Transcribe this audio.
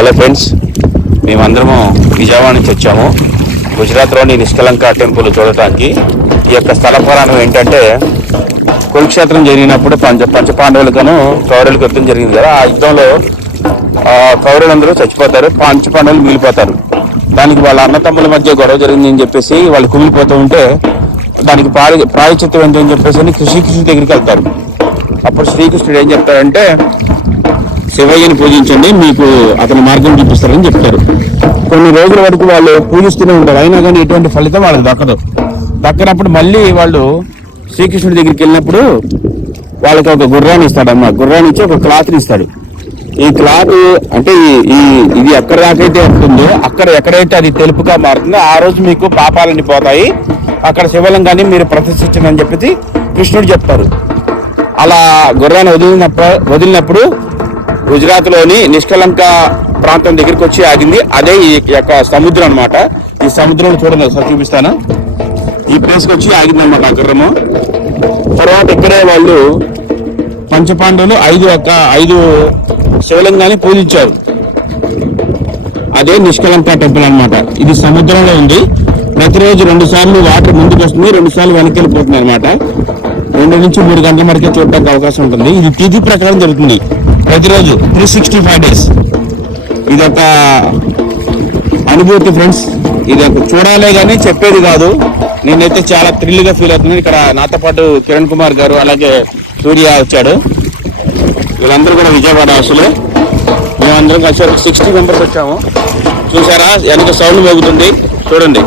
Hello friends, మేమందరము విజయవాడ నుంచి వచ్చాము గుజరాత్లోని నిష్కలంక టెంపుల్ చూడటానికి. ఈ యొక్క స్థల పురాణం ఏంటంటే, కురుక్షేత్రం జరిగినప్పుడు పంచపాండవులకును కౌరవులకు యుద్ధం జరిగింది కదా. ఆ యుద్ధంలో కౌరవులందరూ చచ్చిపోతారు, పంచపాండవులు మిగిలిపోతారు. దానికి వాళ్ళ అన్నతమ్ముల మధ్య గొడవ జరిగిందని చెప్పేసి వాళ్ళు కుమిలిపోతూ ఉంటే, దానికి ప్రాయచిత్తం ఏంటని చెప్పేసి శ్రీకృష్ణుడి దగ్గరికి వెళ్తారు. అప్పుడు శ్రీకృష్ణుడు ఏం చెప్తారంటే, శివయ్యని పూజించండి, మీకు అతని మార్గం చూపిస్తారని చెప్తారు. కొన్ని రోజుల వరకు వాళ్ళు పూజిస్తూనే ఉంటారు, అయినా కానీ ఎటువంటి ఫలితం వాళ్ళకి దక్కనప్పుడు మళ్ళీ వాళ్ళు శ్రీకృష్ణుడి దగ్గరికి వెళ్ళినప్పుడు వాళ్ళకి ఒక గుర్రాన్ని ఇస్తాడమ్మా. గుర్రాన్ని ఇచ్చి ఒక క్లాత్ని ఇస్తాడు. ఈ క్లాత్ అంటే ఇది ఎక్కడ దాకైతే ఉంటుందో అక్కడ ఎక్కడైతే అది తెలుపుగా మారుతుందో ఆ రోజు మీకు పాపాలన్నీ పోతాయి, అక్కడ శివలింగాన్ని మీరు ప్రతిష్ఠించండి చెప్పి కృష్ణుడు చెప్తారు. అలా గుర్రాన్ని వదిలినప్పుడు గుజరాత్లోని నిష్కలంక ప్రాంతం దగ్గరికి వచ్చి ఆగింది. అదే ఈ యొక్క సముద్రం అనమాట. ఈ సముద్రంలో చూడండి, ఒకసారి చూపిస్తాను. ఈ ప్లేస్కి వచ్చి ఆగింది అనమాట ఆ గుర్రము. తర్వాత ఇక్కడే వాళ్ళు పంచపాండవులు ఐదు శివలింగాన్ని పూజించారు. అదే నిష్కలంక టెంపుల్ అనమాట. ఇది సముద్రంలో ఉంది. ప్రతిరోజు 2 సార్లు వాటర్ ముందుకు వస్తుంది, 2 సార్లు వెనక్కి వెళ్ళిపోతుంది అనమాట. 2 నుంచి 3 గంటల వరకే చూడడానికి అవకాశం ఉంటుంది. ఇది తిథి ప్రకారం జరుగుతుంది, ప్రతిరోజు 365 డేస్. ఇదొక అనుభూతి ఫ్రెండ్స్. ఇది చూడాలే కానీ చెప్పేది కాదు. నేనైతే చాలా థ్రిల్గా ఫీల్ అవుతున్నాను. ఇక్కడ నాతో పాటు కిరణ్ కుమార్ గారు, అలాగే సూర్య వచ్చాడు. వీళ్ళందరూ కూడా విజయవాడ వాసులే. మేమందరం కలిసి 60 మెంబర్స్ వచ్చాము. చూసారా, వెనక సౌండ్ మోగుతుంది చూడండి.